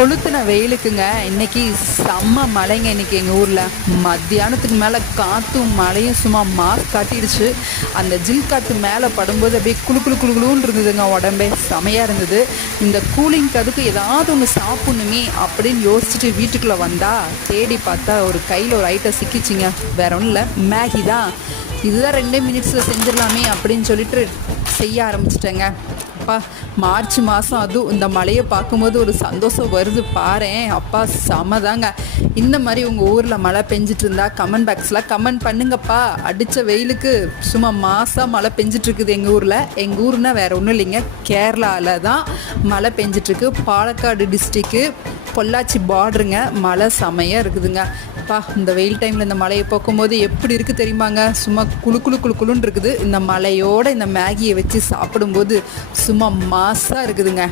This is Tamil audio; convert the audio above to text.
கொளுத்துன வெயிலுக்குங்க இன்னைக்கு செம்ம மழைங்க. இன்னைக்கு எங்கள் ஊரில் மத்தியானத்துக்கு மேலே காற்றும் மழையும் சும்மா மாஸ் காட்டிடுச்சு. அந்த ஜில் காற்று மேலே படும்போது அப்படியே குளு குளு குளுன்னு இருந்ததுங்க. உடம்பே செமையாக இருந்தது. இந்த கூலிங்க்கு அதுக்கு ஏதாவது ஒன்று சாப்பிட்ணுமே அப்படின்னு யோசிச்சுட்டு வீட்டுக்குள்ளே வந்தால் தேடி பார்த்தா ஒரு கையில் ஒரு ஐட்டம் சிக்கிச்சிங்க. வேற ஒன்றும் இல்லை, மேகி தான். இதுதான் 2 மினிட்ஸில் செஞ்சிடலாமே அப்படின்னு சொல்லிட்டு செய்ய ஆரம்பிச்சிட்டேங்க. அப்பா, மார்ச் மாதம் அதுவும் இந்த மழையை பார்க்கும்போது ஒரு சந்தோஷம் வருது பாரேன். அப்பா செமதாங்க. இந்த மாதிரி உங்கள் ஊரில் மழை பெஞ்சிட்டு இருந்தா கமெண்ட் பாக்ஸில் கமெண்ட் பண்ணுங்கப்பா. அடித்த வெயிலுக்கு சும்மா மாதம் மழை பெஞ்சிட்ருக்குது எங்கள் ஊரில். எங்கள் ஊர்னால் வேறு ஒன்றும் இல்லைங்க, கேரளாவில் தான் மழை பெஞ்சிட்ருக்கு. பாலக்காடு டிஸ்ட்ரிக்கு பொள்ளாச்சி பார்டருங்க. மழை செமையாக இருக்குதுங்க. அப்பா, இந்த வெயில் டைமில் இந்த மழையை பார்க்கும்போது எப்படி இருக்குது தெரியுமாங்க? சும்மா குளுன்னு இருக்குது. இந்த மழையோடு இந்த மேகியை வச்சு சாப்பிடும்போது சும்மா மாசாக இருக்குதுங்க.